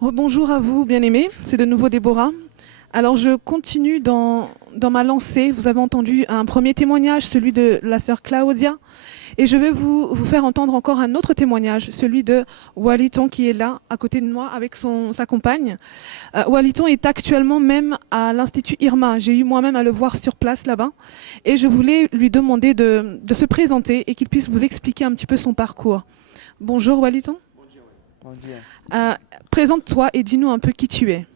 Bonjour à vous, bien-aimés. C'est de nouveau Déborah. Alors, je continue dans ma lancée. Vous avez entendu un premier témoignage, celui de la sœur Claudia. Et je vais vous faire entendre encore un autre témoignage, celui de Waliton qui est là, à côté de moi, avec sa compagne. Waliton est actuellement même à l'Institut Irma. J'ai eu moi-même à le voir sur place là-bas. Et je voulais lui demander de se présenter et qu'il puisse vous expliquer un petit peu son parcours. Bonjour Waliton. Bom dia. Présente-toi et dis-nous un peu qui tu es.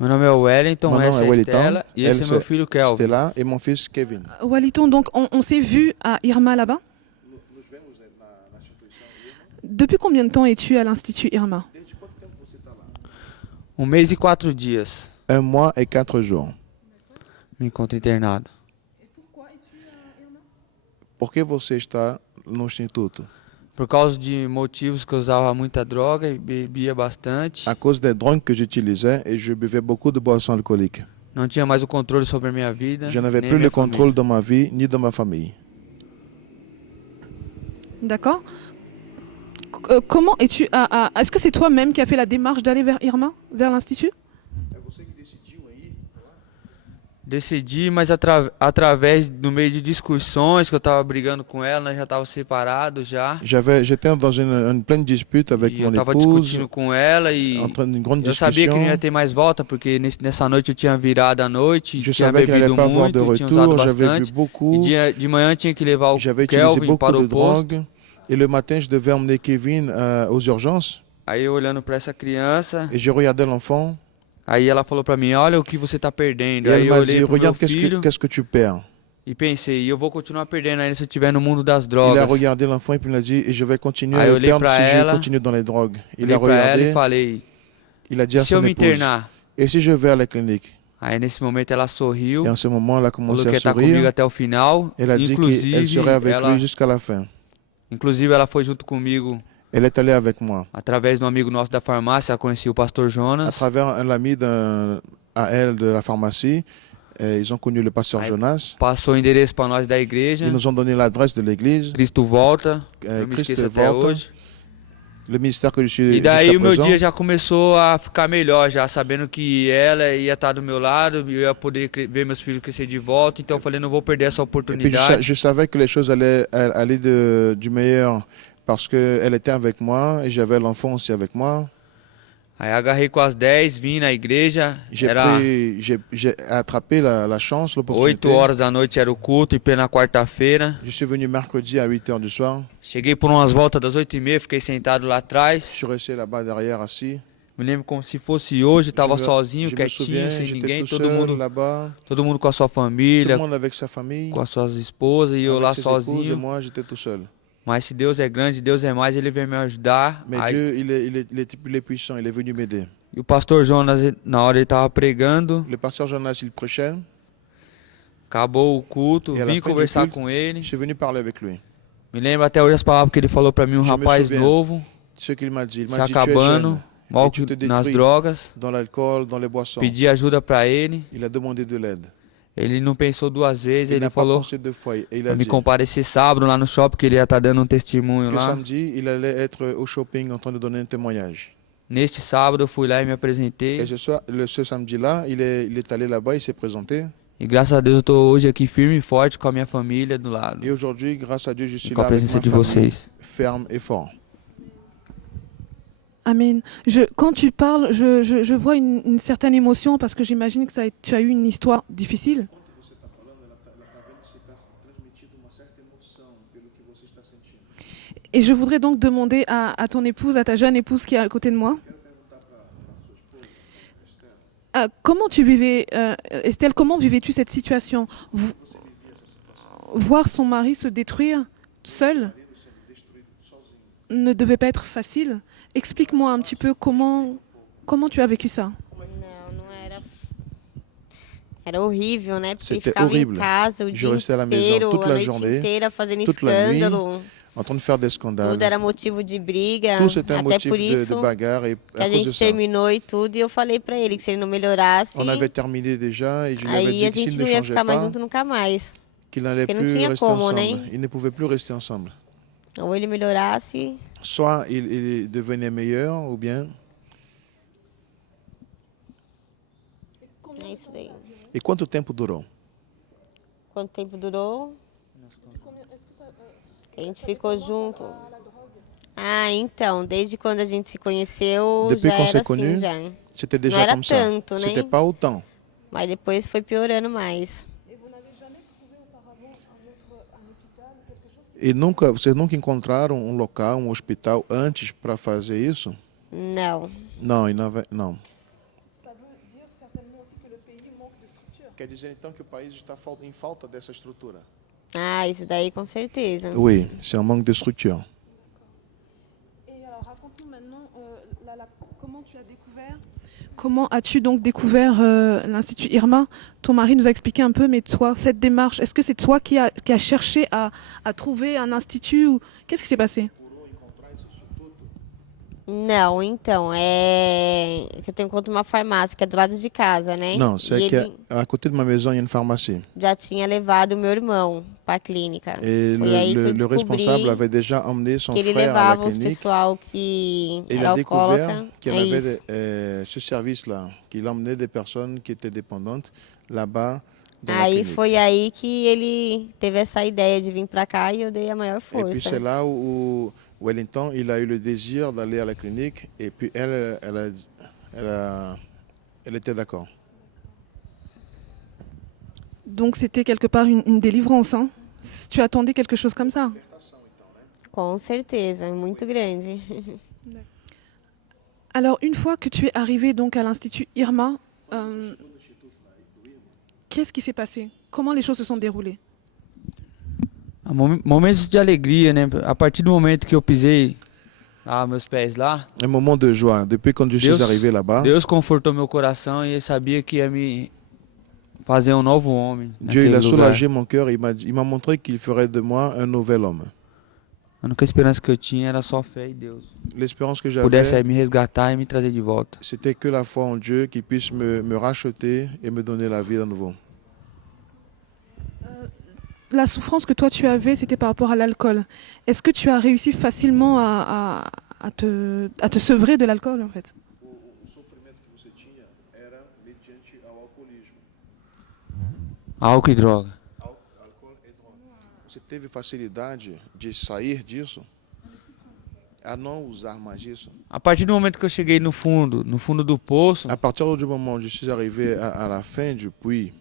Meu nome é Wellington, Mon nom essa est é a Wellington. Estela e esse é meu filho Kelvin. Stella et mon fils Kevin. Waliton, donc on s'est vu à Irma là-bas. Depuis combien de temps es-tu à l'Institut Irma? Mês e 4 dias. 1 mois et 4 jours. Me encontro internado. Por que você está no instituto? Por causa de motivos que eu usava muita droga e bebia bastante. À cause des drogues que j'utilisais et je buvais beaucoup de boissons alcooliques. Não tinha mais o controle sobre a minha vida. Je n'avais nem plus minha le contrôle família. de ma vie ni de ma famille. D'accord. Comment es-tu Est-ce que c'est toi-même qui as fait la démarche d'aller vers Irma, vers l'Institut? Decidi, mas através do meio de discussões que eu estava brigando com ela, nós já estávamos separados já. J'étais dans une pleine dispute avec E eu mon estava épouse, discutindo com ela e en train d'une grande eu sabia que não discussion. ia ter mais volta, porque nessa noite eu tinha virado à noite, Je tinha savais qu'il bebido n'allait pas avoir de muito, tinha usado retour, j'avais bu bastante. E beaucoup, de manhã tinha que levar o j'avais utilisé Kelvin beaucoup para de o posto. drogue. Et le matin, je devais emmener Kevin aux urgences. Aí eu olhando para essa criança, Et je regardais l'enfant. aí ela falou para mim, olha o que você está perdendo. Et Aí elle eu m'a olhei dit, pro meu regarde, filho qu'est-ce que tu perds? e pensei, eu vou continuar perdendo ainda se eu estiver no mundo das Il a drogas. regardé l'enfant et puis il a dit, et je vais continuer Ah, à eu le olhei perdre pra si ela, je continue dans les drogues. Il Olhei a para ela e regardé, falei, il a dit e à se eu son me épouse, internar? et si je vais à la clinique? Aí nesse momento ela sorriu, Et en ce moment, elle a falou commencé que à ia estar comigo sourire. até o final. Elle a dit qu'elle serait avec lui jusqu'à la fin. Inclusive ela foi junto comigo Elle est allée avec moi. através de um amigo nosso da farmácia, ela conhecia o pastor À Jonas. travers un ami à elle de la pharmacie, ils ont connu le pasteur Aí Jonas. passou o endereço para nós da igreja. Ils nous ont donné l'adresse de l'église, Cristo volta, não me Christ esqueço até volta. hoje. le ministère que je E suis daí jusqu'à o meu présent. dia já começou a ficar melhor, já sabendo que ela ia estar do meu lado, eu ia poder ver meus filhos crescer de volta. Então eu falei, não vou perder essa Et puis oportunidade. je savais que les choses allaient aller du meilleur parce qu'elle était avec moi et j'avais l'enfant aussi avec moi. Aí agarrei com as 10, vim na igreja, J'ai era attrapé la chance, 8 l'opportunité. horas da noite, era o culto, em plena quarta-feira. Je suis venu mercredi à 8 heures du soir. Cheguei por umas voltas das 8h30, fiquei sentado lá Je atrás. suis resté là-bas derrière assis. Me lembro como se fosse hoje, estava sozinho, je me quietinho, souviens, sem j'étais ninguém, tout seul là-bas, todo mundo com a sua tout família, le monde avec sa famille, com as suas esposas e eu avec lá ses épouses, et sozinho. moi j'étais tout seul. Mas se Deus é grande, Deus é mais, Ele vem me ajudar. Mais Aí, Dieu, il est puissant, il est venu m'aider. e o pastor Jonas, na hora ele estava pregando, Le pasteur Jonas, il prêchait, acabou o culto, E à la vim fin du conversar culte, com ele. je suis venu parler avec lui. Me lembro até hoje as palavras que ele falou para mim, um Je me rapaz souviens. novo, Ce qu'il m'a dit, il se m'a dit, tu es acabando, jeune, mal et tu te nas détruis drogas, dans l'alcool, dans les boissons. pedi ajuda para ele. Il a demandé de l'aide. Ele não pensou duas vezes, Il ele n'a pas falou pensé deux fois. Et il para a me dit comparecer sábado lá no shopping, que ele ia estar dando um testemunho que lá. samedi, il allait être au shopping en train de donner un témoignage. Neste sábado eu fui lá e me apresentei. Et ce samedi-là, il est allé là-bas, il s'est présenté. E graças a Deus eu tô hoje aqui firme e forte com a minha família do lado. Et aujourd'hui, grâce à Dieu, je suis E com a là avec presença ma de famille, vocês. ferme et fort. Amen. Quand tu parles, je vois une certaine émotion parce que j'imagine que tu as eu une histoire difficile. Et je voudrais donc demander à ton épouse, à ta jeune épouse qui est à côté de moi, comment tu vivais, Estelle, comment vivais-tu cette situation? Voir son mari se détruire seul ne devait pas être facile. Explique-moi un petit peu comment tu as vécu ça. Não era. Era horrível, né? Porque C'était ficava horrible. em casa o Je dia restais à la maison inteiro, toute a la noite journée, inteira fazendo toute la nuit, escândalo. en train de faire des scandales. Tudo era motivo de briga. Tout c'était un Até motif por de isso bagarre et que à a cause de gente ça. terminou e tudo. E eu falei pra ele que se ele não melhorasse, On avait terminé déjà et je lui avais aí a dit que gente s'il não ne ia changeait ficar mais pas, junto nunca mais. qu'il n'allait Porque não plus tinha rester como, ensemble. né? Ils ne pouvaient plus rester ensemble. Ou ele melhorasse, soit il devenait meilleur, ou bien... É isso daí. Et quanto tempo durou? Quanto tempo durou? Que a gente ficou junto. Ah, então, desde quando a gente se conheceu, Depuis já qu'on era s'est assim, connu, já. c'était Não déjà era comme ça. tanto, né? C'était pas autant. Mas depois foi piorando mais. E vocês nunca encontraram um local, um hospital antes para fazer isso? Não. Não, não. Quer dizer então que o país está em falta dessa estrutura? Ah, isso daí com certeza. Oui, c'est un manque de structure. Et alors, raconte-nous maintenant comment tu as découvert. Comment as-tu donc découvert l'Institut Irma? Ton mari nous a expliqué un peu, mais toi, cette démarche, est-ce que c'est toi qui as cherché à trouver un institut ou qu'est-ce qui s'est passé? Não, então, é que eu tenho conta uma farmácia que é do lado de casa, né? Non, c'est E ele qu'à côté de ma maison, il y a une pharmacie. já tinha levado o meu irmão para a clínica. Et Foi aí que eu le descobri responsable avait déjà emmené son que ele frère à la levava os clinique. pessoal que Et il era a découvert alcoólatra. qu'il É y avait isso. ce service-là, qu'il emmenait des personnes qui étaient dépendantes là-bas dans la Aí clinique. foi aí que ele teve essa ideia de vir para cá e eu dei a maior Et puis força. c'est là où Wellington, il a eu le désir d'aller à la clinique et puis elle était d'accord. Donc c'était quelque part une délivrance, hein? Tu attendais quelque chose comme ça? Com certeza, muito grande. Alors une fois que tu es arrivé donc à l'Institut Irma, qu'est-ce qui s'est passé? Comment les choses se sont déroulées? Momentos de alegria, né? A partir do momento que eu pisei lá, meus pés lá, Un moment de joie. Depuis quand je suis arrivé là-bas, Deus confortou meu coração e ele sabia que ia me fazer um novo homem Dieu il naquele a lugar. soulagé mon cœur. Il m'a montré qu'il ferait de moi un nouvel homme. A única esperança que eu tinha era só fé em Deus. L'espérance que Pudesse j'avais, me resgatar e me trazer de volta. c'était que la foi en Dieu qui puisse me racheter et me donner la vie à nouveau. La souffrance que toi tu avais, c'était par rapport à l'alcool. Est-ce que tu as réussi facilement à te sevrer de l'alcool en fait? Álcool e droga. Você teve facilidade de sair disso? A não usar mais isso? A partir do momento que eu cheguei no fundo do poço, À partir du moment où je suis arrivé à la fin du puits,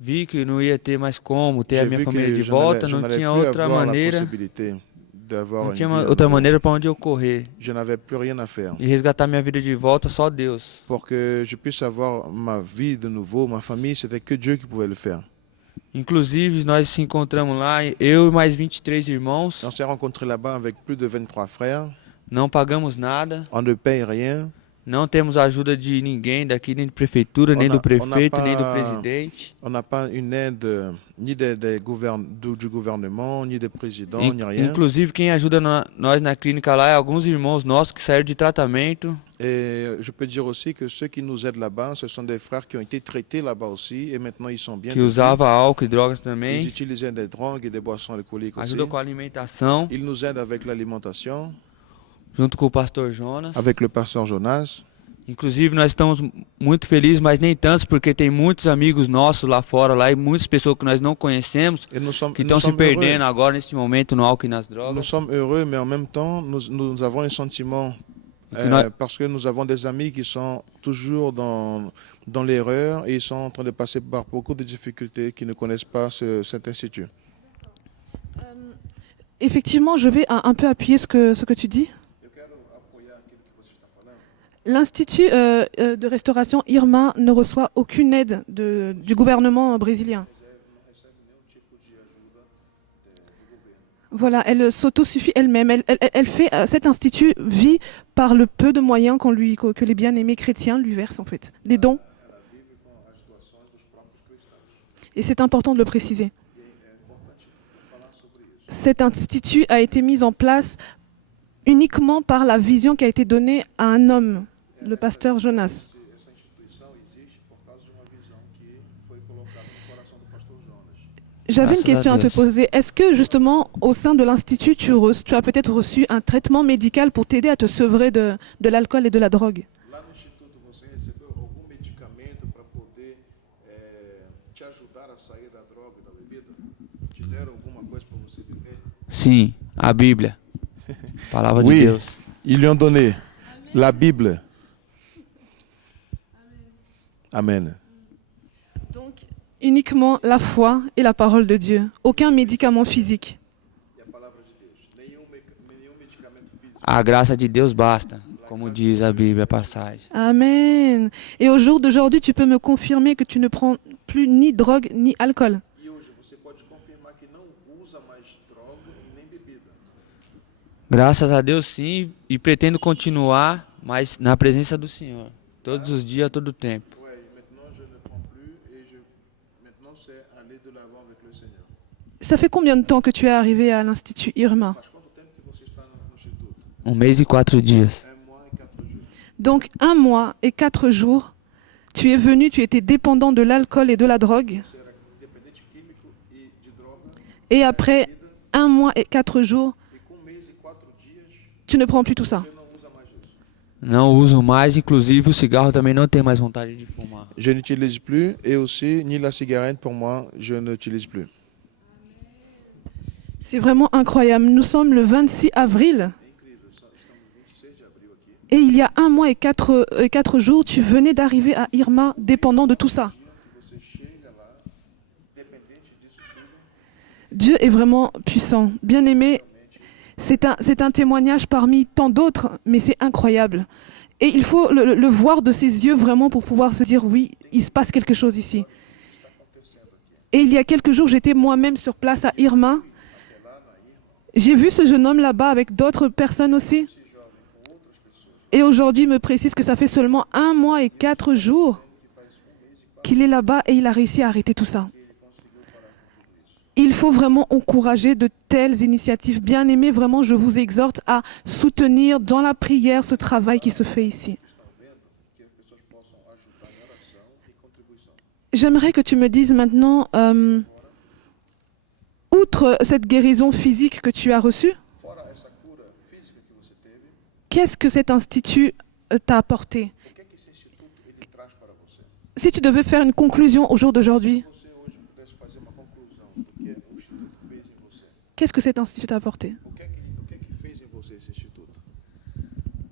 vi que não ia ter mais como ter a j'ai minha vu família de que volta, je não n'allais tinha plus outra avoir la maneira, possibilité d'avoir não une tinha vie à outra nouveau. maneira para onde eu correr Je n'avais plus rien à faire. e resgatar minha vida de volta só Deus. Pour que je puisse avoir ma vie de nouveau, ma famille, c'était que Dieu qui pouvait le faire. Inclusive, nós se encontramos lá, eu e mais 23 irmãos, On s'est rencontrés là-bas avec plus de 23 frères. não pagamos nada, On ne paye rien. não temos ajuda de ninguém daqui, nem de prefeitura, nem do prefeito, nem do presidente. On n'a pas une aide ni du gouvernement, ni des présidents, ni rien. Inclusive, quem ajuda nós na clínica lá é alguns irmãos nossos que saíram de tratamento. Et je peux dire aussi que ceux qui nous aident là-bas, ce sont des frères qui ont été traités là-bas aussi et maintenant ils sont bien. Que usava álcool e drogas Ils também. utilisaient des drogues et des boissons alcooliques aussi. Ajuda com a alimentação, Ils nous aident avec l'alimentation, junto com o pastor Jonas. avec le pasteur Jonas. Inclusive, nós estamos muito felizes, mas nem tantos, porque tem muitos amigos nossos lá fora, lá, e muitas pessoas que nós não conhecemos, Et nous que estão se sommes perdendo heureux. agora nesse momento no álcool e nas Nous drogas. sommes heureux, mais en même temps, nous avons un sentiment parce que nous avons des amis qui sont toujours dans l'erreur et ils sont en train de passer par beaucoup de difficultés, qui ne connaissent pas cet institut. Effectivement, je vais un peu appuyer ce que tu dis. L'Institut de restauration Irma ne reçoit aucune aide du gouvernement brésilien. Voilà, elle s'autosuffit elle-même. Cet institut vit par le peu de moyens que les bien-aimés chrétiens lui versent en fait, des dons. Et c'est important de le préciser. Cet institut a été mis en place uniquement par la vision qui a été donnée à un homme, le pasteur Jonas. J'avais une Graças a question à te Deus. poser. Est-ce que justement au sein de l'Institut, tu as peut-être reçu un traitement médical pour t'aider à te sevrer de l'alcool et de la drogue? Lá no Instituto, você recebeu algum medicamento para poder te ajudar a sair da droga e da bebida? Te deram alguma coisa para você beber? Sim, a Bíblia. Palavra de Oui, Deus. ils lui ont donné la Bible. Amen. Donc uniquement la foi et la parole de Dieu. Aucun médicament physique. E a palavra de Deus. Nenhum medicamento físico. A graça de Deus basta, como diz a Bíblia, a passagem. Amen. Et au jour d'aujourd'hui, tu peux me confirmer que tu ne prends plus ni drogue ni alcool. E hoje você pode confirmar que não usa mais droga e nem bebida. Graças a Deus sim, e pretendo continuar, mas na presença do Senhor. Todos os dias, todo o tempo. Ouais, maintenant je ne prends plus et maintenant c'est aller de l'avant avec le Seigneur. Ça fait combien de temps que tu es arrivé à l'Institut Irma? Faz quanto tempo que você está no Instituto? 1 mês e 4 dias. 1 mois et 4 jours. Donc 1 mois et 4 jours, tu es venu, tu étais dépendant de l'alcool et de la drogue. Você era dependente químico e de droga. Et après 1 mois et 4 jours, E com 1 mês e 4 dias tu ne prends plus tout ça. você não usa mais isso. Não uso mais, inclusive o cigarro também não tenho mais vontade de fumar. Je n'utilise plus et aussi ni la cigarette pour moi, je n'utilise plus. C'est vraiment incroyable. Nous sommes le 26 avril. Et il y a 1 mois et 4 jours, tu venais d'arriver à Irma dépendant de tout ça. Você chega lá dependente disso tudo. Dieu est vraiment puissant. Bien aimé, c'est un témoignage parmi tant d'autres, mais c'est incroyable. Et il faut le voir de ses yeux vraiment pour pouvoir se dire oui, il se passe quelque chose ici. Et il y a quelques jours, j'étais moi-même sur place à Irma. J'ai vu ce jeune homme là-bas avec d'autres personnes aussi. Et aujourd'hui, il me précise que ça fait seulement 1 mois et 4 jours qu'il est là-bas et il a réussi à arrêter tout ça. Il faut vraiment encourager de telles initiatives. Bien aimés, vraiment, je vous exhorte à soutenir dans la prière ce travail qui se fait ici. J'aimerais que tu me dises maintenant, outre cette guérison physique que tu as reçue, Fora essa cura física que você teve, qu'est-ce que cet institut t'a apporté? o que esse instituto ele traz para você? Si tu devais faire une conclusion au jour d'aujourd'hui, Se você hoje pudesse fazer uma conclusão do que o instituto fez em você, qu'est-ce que cet institut t'a apporté? o que fez em você esse instituto?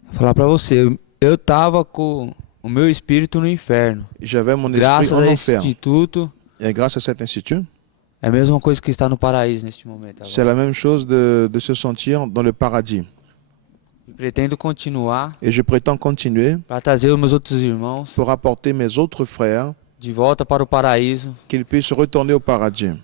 Vou falar pra você, eu tava com o meu espírito no inferno. J'avais mon esprit Graças en a esse enfer. instituto, Et grâce à cet institut, é a mesma coisa que estar no paraíso neste momento agora. c'est la même chose de se sentir dans le paradis. E pretendo continuar Et je prétends continuer para trazer os meus outros irmãos pour apporter mes autres frères de volta para o paraíso. qu'ils puissent retourner au paradis.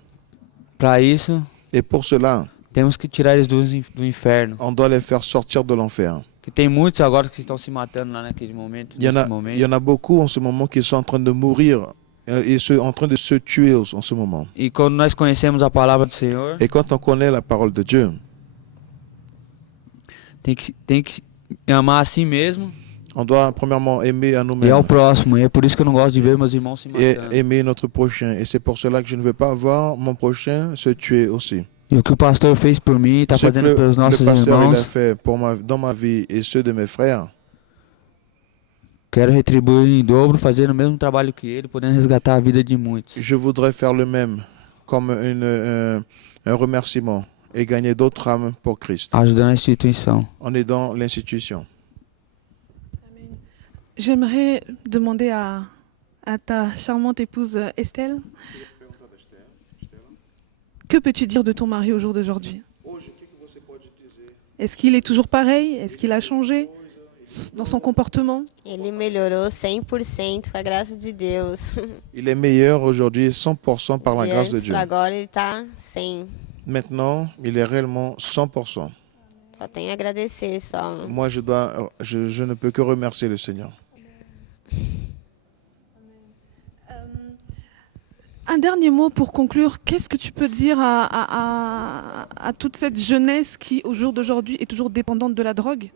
Para isso, Et pour cela, temos que tirar eles do inferno. on doit les faire sortir de l'enfer. Que tem muitos agora que estão se matando lá naquele momento, Il y nesse momento. en a beaucoup en ce moment qui sont en train de mourir et en train de se tuer en ce moment. E quando nós conhecemos a palavra do Senhor, Et quand on connaît la parole de Dieu, tem que amar a si mesmo on doit premièrement aimer à e ao nous-mêmes próximo. E é por isso que eu não gosto de ver meus irmãos se et matando. aimer notre prochain. Et c'est pour cela que je ne veux pas voir mon prochain se tuer aussi. E o que o pastor fez por mim, está Ce que fazendo pelos le nossos pasteur il a irmãos, fait dans ma vie et ceux de mes frères, quero retribuir em dobro, fazendo o mesmo trabalho que ele, podendo resgatar a vida de muitos. je voudrais faire le même comme un remerciement et gagner d'autres âmes pour Christ Ajudando a instituição. en aidant l'institution. J'aimerais demander à ta charmante épouse Estelle, que peux-tu dire de ton mari au jour d'aujourd'hui? Est-ce qu'il est toujours pareil? Est-ce qu'il a changé dans son comportement? Ele melhorou 100% com a graça de Deus. Il est meilleur aujourd'hui 100% par la De grâce de antes Dieu. pra agora ele tá 100. Maintenant, il est réellement 100%. Só tenho a agradecer só. Moi, je ne peux que remercier le Seigneur. Un dernier mot pour conclure. Qu'est-ce que tu peux dire à toute cette jeunesse qui, au jour d'aujourd'hui, est toujours dépendante de la drogue?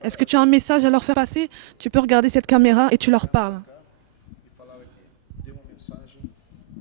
Est-ce que tu as un message à leur faire passer? Tu peux regarder cette caméra et tu leur parles. Dê uma mensagem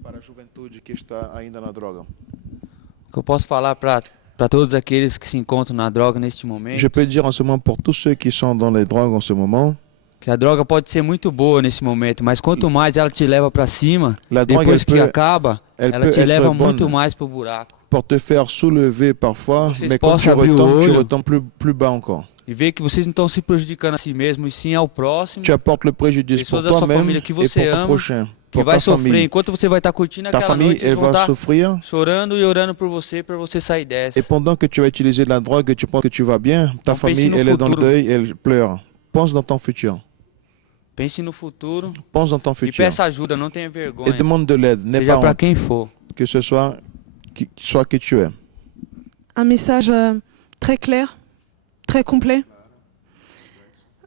para a juventude que está ainda na droga. O que eu posso falar para todos aqueles que se encontram na droga neste momento? Je peux dire en ce moment pour tous ceux qui sont dans les drogues en ce moment, Que a droga pode ser muito boa nesse momento, mas quanto mais ela te leva para cima, La drogue, depois elle que peut- acaba, elle ela peut te être leva bonne. muito mais pro buraco. pour te faire soulever parfois, Vocês mais quand tu possam abrir o olho. retombes plus bas encore. E ver que vocês não estão se prejudicando a si mesmo, e sim ao próximo, Tu apportes le préjudice Pessoas pour da sua toi-même família et que pour você ton ama, prochain, que pour vai ta sofrer. famille. Enquanto você vai estar curtindo Ta aquela famille, noite, elle eles vão va estar souffrir. chorando e orando por você para você sair dessa. Et pendant que tu vas utiliser la drogue et tu penses que tu vas bien, ta Donc, pense famille, no elle est dans le futuro. deuil, elle pleure. Pense dans ton futur. Pense no futuro Pense dans ton e futur. peça ajuda, não tenha Et vergonha. demande de l'aide. N'aie Seja pas para honte. quem for. Que ce soit qui tu es. Un message très clair, très complet.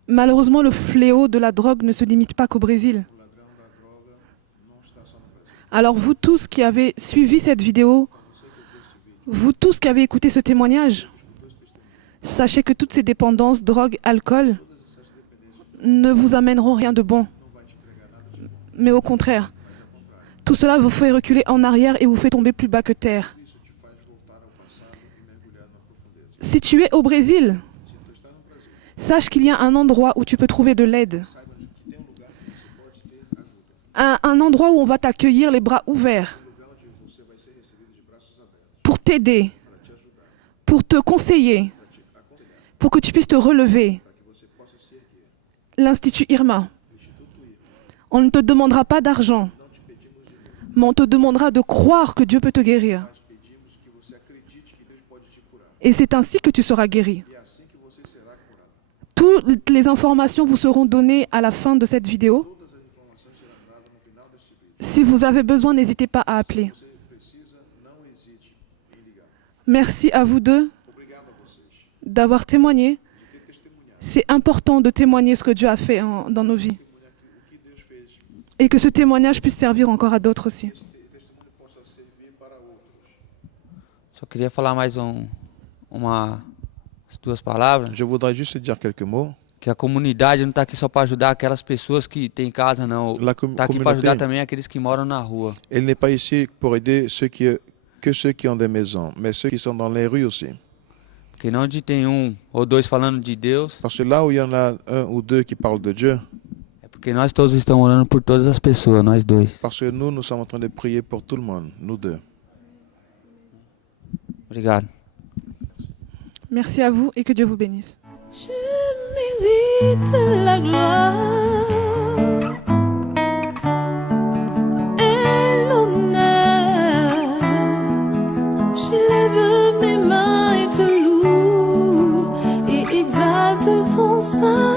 Malheureusement, le fléau de la drogue ne se limite pas qu'au Brésil. Alors vous tous qui avez suivi cette vidéo, vous tous qui avez écouté ce témoignage, sachez que toutes ces dépendances, drogue, alcool, ne vous amèneront rien de bon. Mais au contraire, tout cela vous fait reculer en arrière et vous fait tomber plus bas que terre. Si tu es au Brésil, sache qu'il y a un endroit où tu peux trouver de l'aide. Un endroit où on va t'accueillir les bras ouverts pour t'aider, pour te conseiller, pour que tu puisses te relever. L'Institut Irma. On ne te demandera pas d'argent, mais on te demandera de croire que Dieu peut te guérir. Et c'est ainsi que tu seras guéri. Toutes les informations vous seront données à la fin de cette vidéo. Si vous avez besoin, n'hésitez pas à appeler. Merci à vous deux d'avoir témoigné. C'est important de témoigner ce que Dieu a fait dans nos vies. Et que ce témoignage puisse servir encore à d'autres aussi. Só queria falar mais umas duas palavras. Je voudrais juste dire quelques mots. Que a comunidade não está aqui só para ajudar aquelas pessoas que têm casa, não. Está aqui para ajudar também aqueles que moram na rua. Elle n'est pas ici pour aider que ceux qui ont des maisons, mais ceux qui sont dans les rues aussi. Porque não onde tem um ou dois falando de Deus, Parce que là où il y en a un ou deux qui parlent de Dieu, é porque nós todos estamos orando por todas as pessoas, nós dois. parce que nous sommes en train de prier pour tout le monde, nous deux. Obrigado. Merci à vous et que Dieu vous bénisse. Je mérite la gloire et l'honneur. Je lève mes mains et te loue et exalte ton sein.